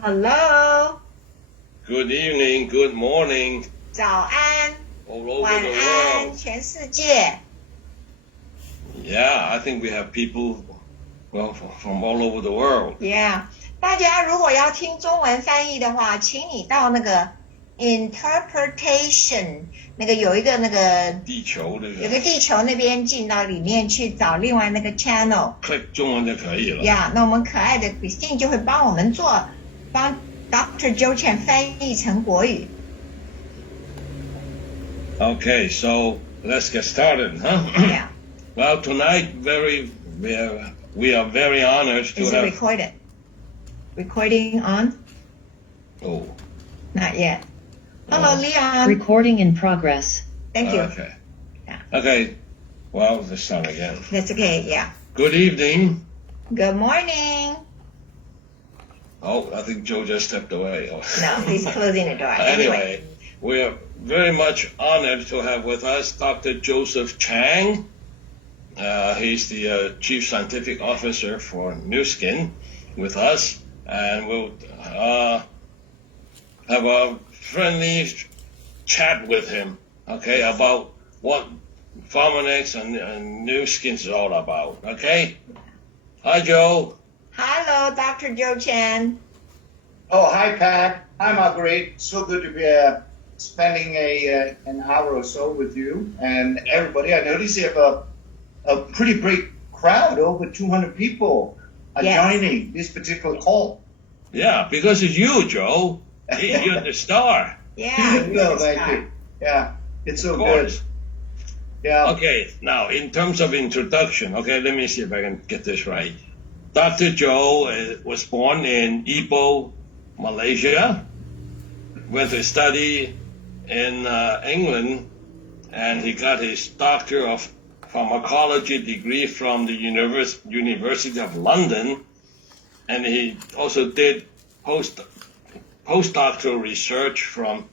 Hello. Good evening, good morning. 早安， All over 晚 the 安， world. 全世界。 Yeah, I think we have people, well, from all over the world. Yeah， 大家如果要听中文翻译的话，请你到那个 interpretation 那个有一个那个地球的有个地球那边进到里面去找另外那个 channel。 click 中文就可以了。Yeah， 那我们可爱的 Christine 就会帮我们帮 Dr. Joe Chang 翻译成国语。Okay, so let's get started, huh? Yeah. Well, tonight, we are very honored to Is it have. recorded? Recording on? Oh, Not yet. Hello, Leon. Recording in progress. Thank you. Okay. Yeah. Okay. Well, let's start again. That's okay. Yeah. Good evening. Good morning. Oh, I think Joe just stepped away. Oh. No, he's closing the door. Anyway, we are very much honored to have with us Dr. Joseph Chang. He's the Chief Scientific Officer for Nu Skin with us, and we'll have a friendly chat with him, okay, about what Pharmanex and Nu Skin is all about, okay? Hi, Joe. Hello, Dr. Joe Chang. Oh, hi, Pat. Hi, Marguerite. So good to be spending an hour or so with you and everybody. I notice you have a pretty big crowd, over 200 people are joining this particular call. Yeah, because it's you, Joe. You're the star. Yeah, No, thank you. Yeah, it's so Of good. course. Yeah. Okay, now in terms of introduction, okay, let me see if I can get this right. Dr. Joe was born in Ipoh, Malaysia, went to study in England, and he got his Doctor of Pharmacology degree from the University of London, and he also did postdoctoral research from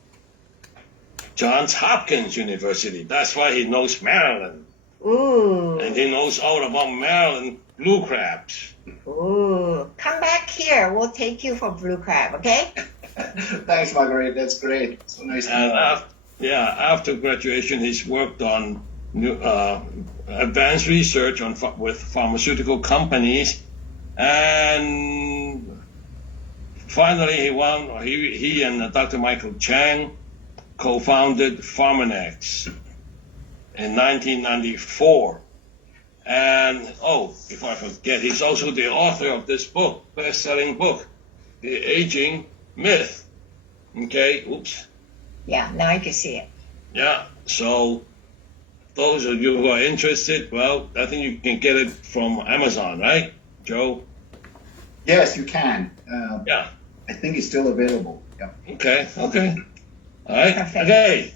Johns Hopkins University. That's why he knows Maryland. Ooh. And he knows all about Maryland blue crabs. Ooh. Come back here. We'll take you for blue crab, okay? Thanks, Marguerite. That's great. So nice to know. After graduation, he's worked on advanced research with pharmaceutical companies, and finally he and Dr. Michael Chang co-founded Pharmanex in 1994. And before I forget, he's also the author of this book, best-selling book, The Aging Myth. Okay, oops. Yeah, now I can see it. Yeah, so those of you who are interested, well, I think you can get it from Amazon, right, Joe? Yes, you can. Yeah. I think it's still available. Yeah. Okay. All right. Perfect. Okay.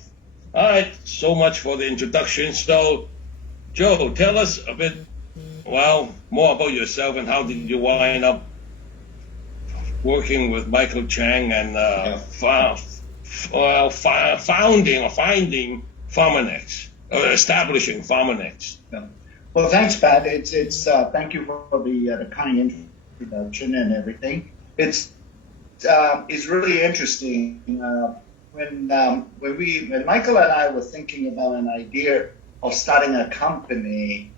All right. So much for the introduction. So, Joe, tell us a bit, more about yourself and how did you wind up working with Michael Chang and finding Pharmanex, or establishing Pharmanex. Yeah. Well, thanks, Pat. It's thank you for the kind introduction and everything. It's really interesting. When Michael and I were thinking about an idea of starting a company,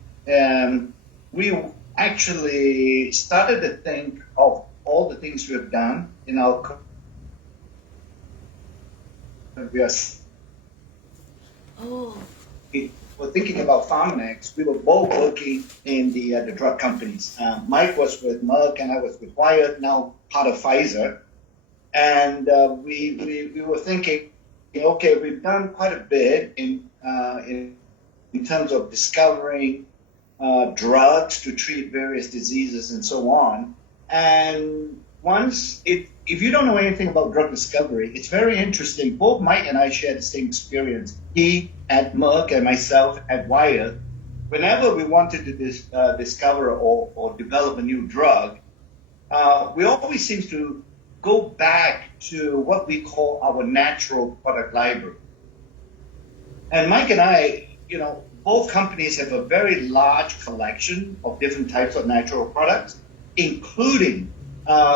we actually started to think of all the things we have done in our we're thinking about Pharmanex. We were both working in the drug companies. Mike was with Merck and I was with Wyeth, now part of Pfizer. And we were thinking, okay, we've done quite a bit in terms of discovering drugs to treat various diseases and so on. And if you don't know anything about drug discovery, it's very interesting. Both Mike and I share the same experience. He at Merck and myself at Wyeth. Whenever we wanted to discover or develop a new drug, we always seem to go back to what we call our natural product library. And Mike and I, both companies have a very large collection of different types of natural products, including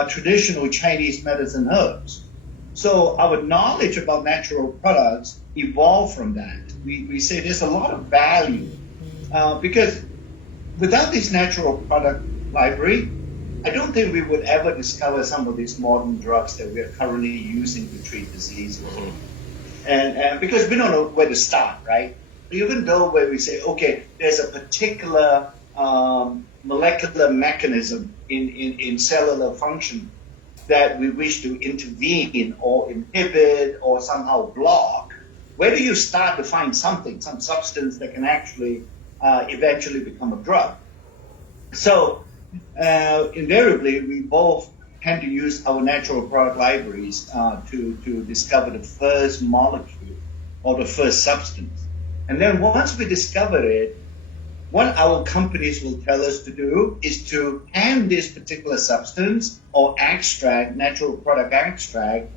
traditional Chinese medicine herbs. So our knowledge about natural products evolved from that. We say there's a lot of value because without this natural product library, I don't think we would ever discover some of these modern drugs that we are currently using to treat diseases. And because we don't know where to start, right? Even though where we say, okay, there's a particular molecular mechanism in cellular function that we wish to intervene or inhibit or somehow block, where do you start to find some substance that can actually eventually become a drug? So invariably, we both tend to use our natural product libraries to discover the first molecule or the first substance. And then once we discover it, what our companies will tell us to do is to hand this particular substance or extract, natural product extract,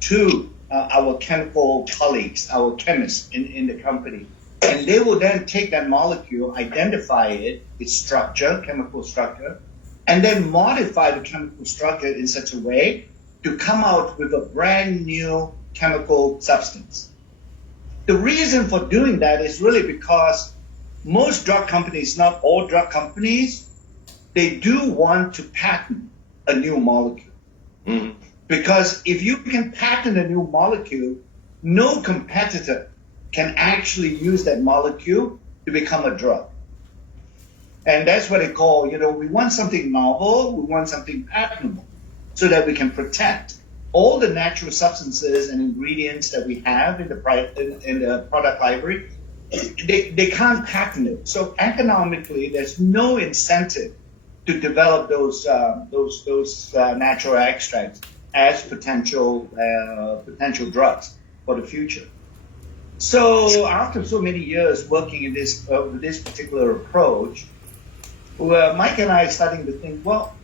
to our chemical colleagues, our chemists in the company. And they will then take that molecule, identify it, its structure, chemical structure, and then modify the chemical structure in such a way to come out with a brand new chemical substance. The reason for doing that is really because most drug companies, not all drug companies, they do want to patent a new molecule. Mm-hmm. Because if you can patent a new molecule, no competitor can actually use that molecule to become a drug. And that's what they call, we want something novel, we want something patentable, so that we can protect all the natural substances and ingredients that we have in the product library. They can't patent it. So economically, there's no incentive to develop those natural extracts. as potential drugs for the future. So after so many years working in this particular approach, Mike and I are starting to think, well,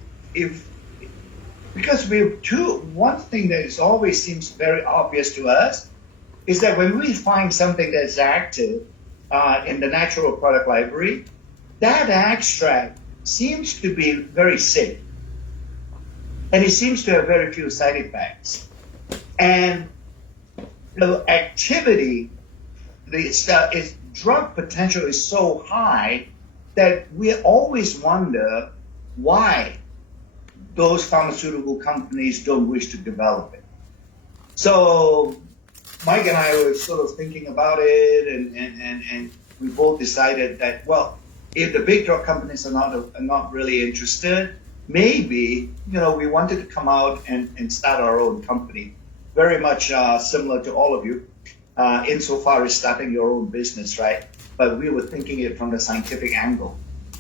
because one thing that is always seems very obvious to us is that when we find something that's active in the natural product library, that extract seems to be very safe. And it seems to have very few side effects. And the activity, its drug potential is so high that we always wonder why those pharmaceutical companies don't wish to develop it. So Mike and I were sort of thinking about it, and we both decided that, well, if the big drug companies are not really interested, maybe, we wanted to come out and start our own company, very much similar to all of you, insofar as starting your own business, right? But we were thinking it from the scientific angle.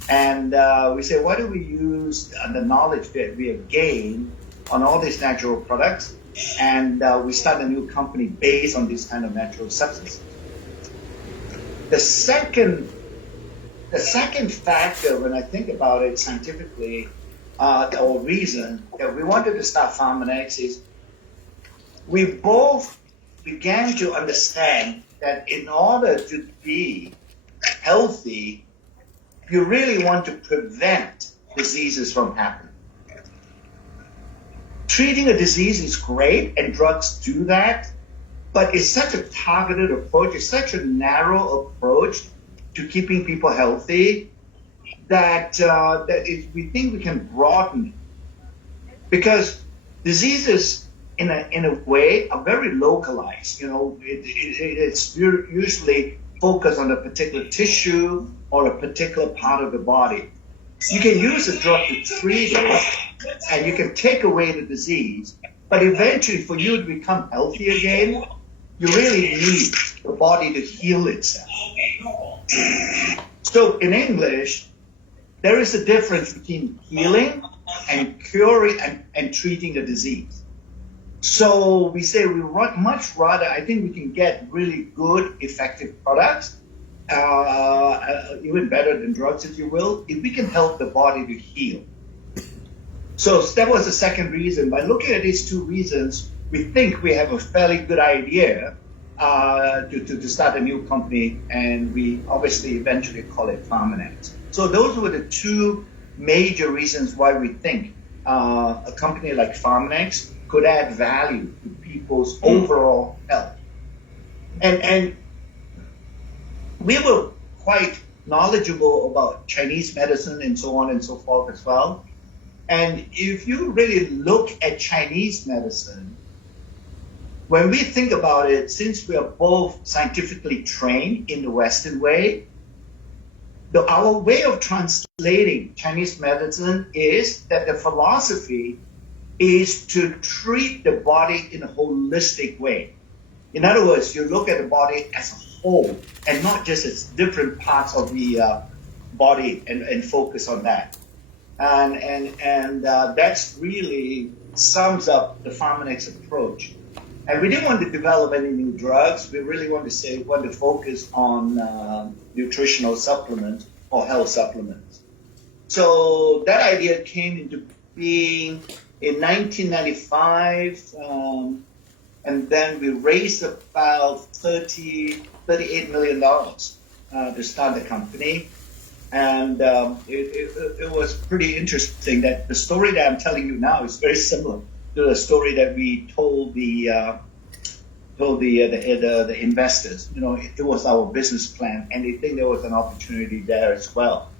And we said, why don't we use the knowledge that we have gained on all these natural products, and we start a new company based on this kind of natural substances. The second factor, when I think about it scientifically, or reason that we wanted to start Pharmanex is we both began to understand that in order to be healthy, you really want to prevent diseases from happening. Treating a disease is great, and drugs do that, but it's such a targeted approach, it's such a narrow approach to keeping people healthy that we think we can broaden it. Because diseases, in a way, are very localized. It's usually focused on a particular tissue or a particular part of the body. You can use a drug to treat it, and you can take away the disease, but eventually for you to become healthy again, you really need the body to heal itself. So in English, there is a difference between healing and curing and treating a disease. So we say we much rather, I think we can get really good, effective products, even better than drugs, if you will, if we can help the body to heal. So that was the second reason. By looking at these two reasons, we think we have a fairly good idea to start a new company, and we obviously eventually call it Pharmanex. So those were the two major reasons why we think a company like Pharmanex could add value to people's overall health. And we were quite knowledgeable about Chinese medicine and so on and so forth as well. And if you really look at Chinese medicine, when we think about it, since we are both scientifically trained in the Western way, our way of translating Chinese medicine is that the philosophy is to treat the body in a holistic way. In other words, you look at the body as a whole and not just as different parts of the body and focus on that. And that's really sums up the Pharmanex approach. And we didn't want to develop any new drugs. We really want to focus on nutritional supplements or health supplements. So that idea came into being in 1995, and then we raised about $38 million to start the company. And it was pretty interesting that the story that I'm telling you now is very similar to the story that we told the investors. It was our business plan, and they think there was an opportunity there as well.